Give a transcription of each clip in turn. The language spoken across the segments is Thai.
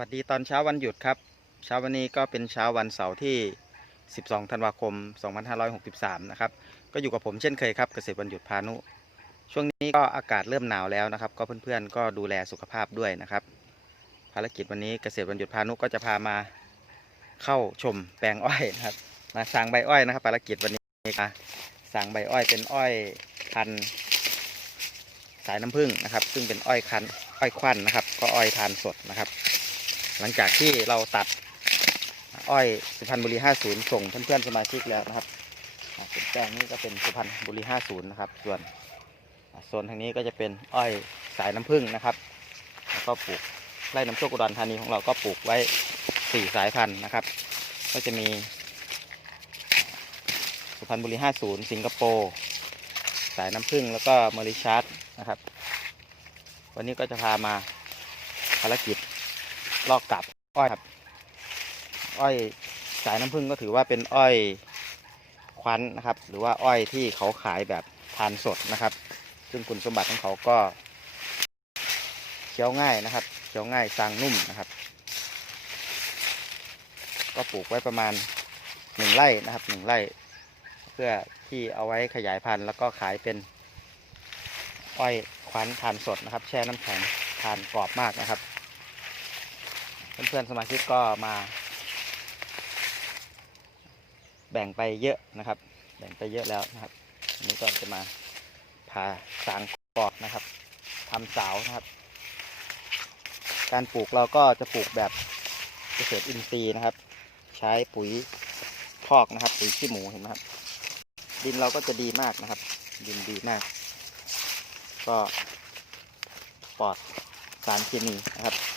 วัสดีตอนเช้าวันหยุดครับ เช้าวันนี้ก็เป็นเช้าวันเสาร์ที่ 12 ธันวาคม 2563 นะครับ ก็อยู่กับผมเช่นเคยครับเกษตรวันหยุดพานุ ช่วงนี้ก็อากาศเริ่มหนาวแล้วนะครับ ก็เพื่อนๆก็ดูแลสุขภาพด้วยนะครับ ภารกิจวันนี้เกษตรวันหยุดพานุก็จะพามาเข้าชมแปลงอ้อยนะครับ มาสั่งใบอ้อยนะครับ ภารกิจวันนี้มาสั่งใบอ้อยเป็นอ้อยพันสายน้ำผึ้งนะครับ ซึ่งเป็นอ้อยคันอ้อยควันนะครับ ก็อ้อยทานสดนะครับ หลังจากที่เราตัดอ้อยสุพรรณบุรี 50 ส่งเพื่อนๆสมาชิกแล้วนะครับส่วนแปลงนี้ก็เป็นสุพรรณบุรี 50 นะครับ ส่วนโซนทางนี้ก็จะเป็นอ้อยสายน้ำผึ้งนะครับแล้วก็ปลูกไร่น้ำโชคอุดรธานีของเราก็ปลูกไว้ 4 สายพันธุ์นะครับ ก็จะมีสุพรรณบุรี 50 สิงคโปร์สายน้ำผึ้งแล้วก็เมอริชาร์ดนะครับ วันนี้ก็จะพามาภารกิจ ลอกกลับอ้อยครับ อ้อยสายน้ำผึ้งก็ถือว่าเป็นอ้อยควันนะครับ หรือว่าอ้อยที่เขาขายแบบทานสดนะครับ ซึ่งคุณสมบัติของเขาก็เคี้ยวง่ายนะครับเคี้ยวง่ายซางนุ่มนะครับ ก็ปลูกไว้ประมาณหนึ่งไร่นะครับหนึ่งไร่ เพื่อที่เอาไว้ขยายพันธุ์แล้วก็ขายเป็นอ้อยควันทานสดนะครับ แช่น้ำแข็งทานกรอบมากนะครับ เพื่อนๆสมาชิกก็มา แบ่งไปเยอะนะครับ แบ่งไปเยอะแล้วนะครับอันนี้ก็จะมาพาสางกอดนะครับทำเสานะครับ การปลูกเราก็จะปลูกแบบเกษตรอินทรีย์นะครับ ใช้ปุ๋ยคอกนะครับ ปุ๋ยขี้หมูเห็นไหมครับ ดินเราก็จะดีมากนะครับ ดินดีมาก ก็ปลอดสารเคมีนะครับ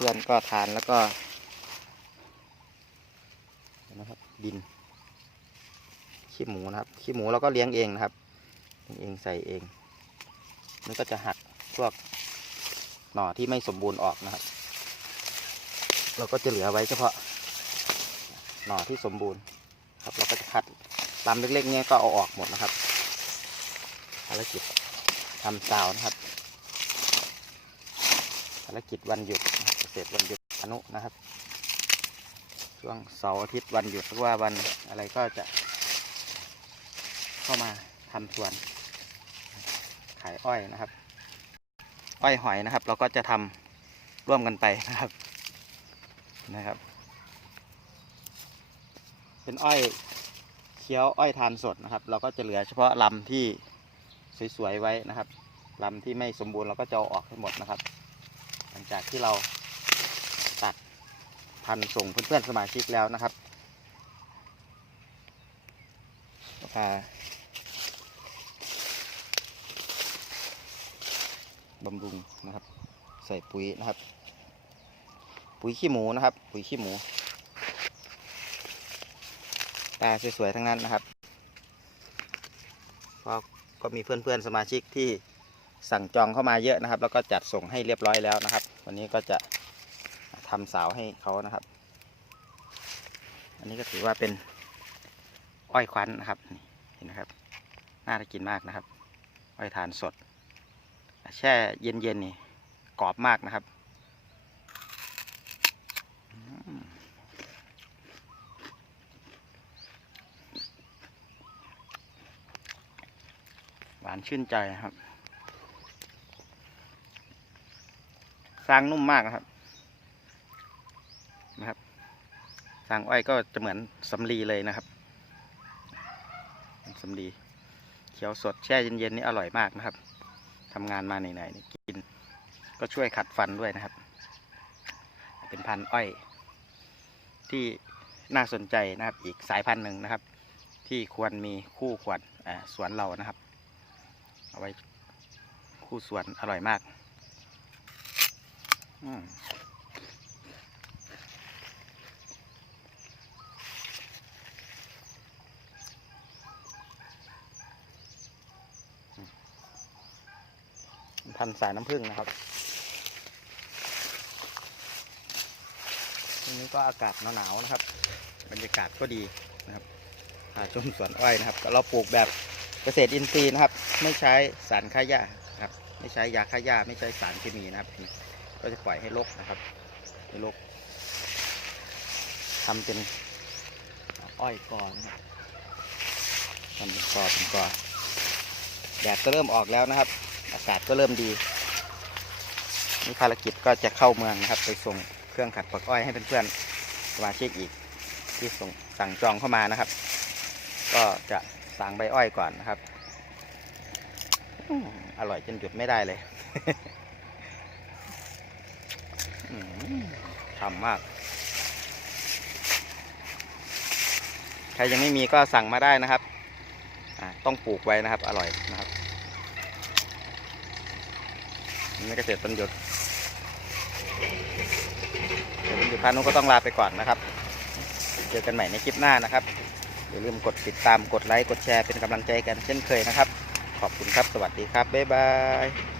เพื่อนก็ทานแล้วก็นะครับดิน ขี้หมูนะครับขี้หมูเราก็เลี้ยงเองนะครับเลี้ยงเองใส่เอง มันก็จะหักพวกหน่อที่ไม่สมบูรณ์ออกนะครับ เราก็จะเหลือไว้เฉพาะหน่อที่สมบูรณ์ครับเราก็จะคัดลำเล็กๆเนี้ยก็เอาออกหมดนะครับภารกิจทำซาวนะครับ ภารกิจวันหยุดนะครับเกษตรวันหยุดอนุนะครับ ช่วงเสาร์อาทิตย์วันหยุดหรือว่าวันอะไรก็จะ เข้ามาทำสวน ขายอ้อยนะครับ อ้อยหอยนะครับ เราก็จะทำร่วมกันไปนะครับนะครับ เป็นอ้อยเคี้ยวอ้อยทานสดนะครับ เราก็จะเหลือเฉพาะลำที่สวยๆไว้นะครับลำที่ไม่สมบูรณ์เราก็จะเอาออกให้หมดนะครับ ลังจากที่เราตัดพันส่งเพื่อนๆสมาชิกแล้วนะครับพาบำรุงนะครับ ใส่ปุ๋ยนะครับ ปุ๋ยขี้หมูนะครับ ปุ๋ยขี้หมู ตาสวยๆทั้งนั้นนะครับก็ก็มีเพื่อนๆสมาชิกที่ สั่งจองเข้ามาเยอะนะครับ แล้วก็จัดส่งให้เรียบร้อยแล้วนะครับ วันนี้ก็จะทำสาให้เขานะครับ อันนี้ก็ถือว่าเป็นอ้อยควันนะครับเห็นนะครับน่าจะกินมากนะครับ อ้อยทานสด แช่เย็นๆนี่กรอบมากนะครับหวานชื่นใจครับ สร้างนุ่มมากนะครับ นะครับสร้างอ้อยก็จะเหมือนสำลีเลยนะครับสำลีเขียวสดแช่เย็นๆนี่อร่อยมากนะครับทำงานมาไหนๆกิน ก็ช่วยขัดฟันด้วยนะครับ เป็นพันธุ์อ้อย ที่น่าสนใจนะครับ อีกสายพันธุ์หนึ่งนะครับ ที่ควรมีคู่ควรสวนเรานะครับ เอาไว้คู่สวนอร่อยมาก พันสายน้ำผึ้งนะครับวันนี้ก็อากาศหนาวๆนะครับ บรรยากาศก็ดีนะครับาชมสวนอ้อยนะครับ เราปลูกแบบเกษตรอินทรีย์นะครับ ไม่ใช้สารฆ่าหญ้าครับ ไม่ใช้ยาฆ่าหญ้า ไม่ใช้สารเคมีนะครับ ก็จะปล่อยให้รกนะครับ ให้รกทำเป็นอ้อยกอนทำเป็นกอเป็นกอแดดก็เริ่มออกแล้วนะครับ อากาศก็เริ่มดีนี่ภารกิจก็จะเข้าเมืองนะครับ ไปส่งเครื่องขัดปักอ้อยให้เพื่อนๆสมาชิกอีก ที่ส่งสั่งจองเข้ามานะครับ ก็จะสั่งใบอ้อยก่อนนะครับอร่อยจนหยุดไม่ได้เลย ฉ่ำมาก ใครยังไม่มีก็สั่งมาได้นะครับ ต้องปลูกไว้นะครับ อร่อยนะครับนี่เกษตรบรรยุทธ์เดี๋ยวบรรยุทธ์พานุก็ต้องลาไปก่อนนะครับ เจอกันใหม่ในคลิปหน้านะครับ อย่าลืมกดติดตาม กดไลค์ กดแชร์ เป็นกำลังใจกันเช่นเคยนะครับ ขอบคุณครับ สวัสดีครับ บ๊ายบาย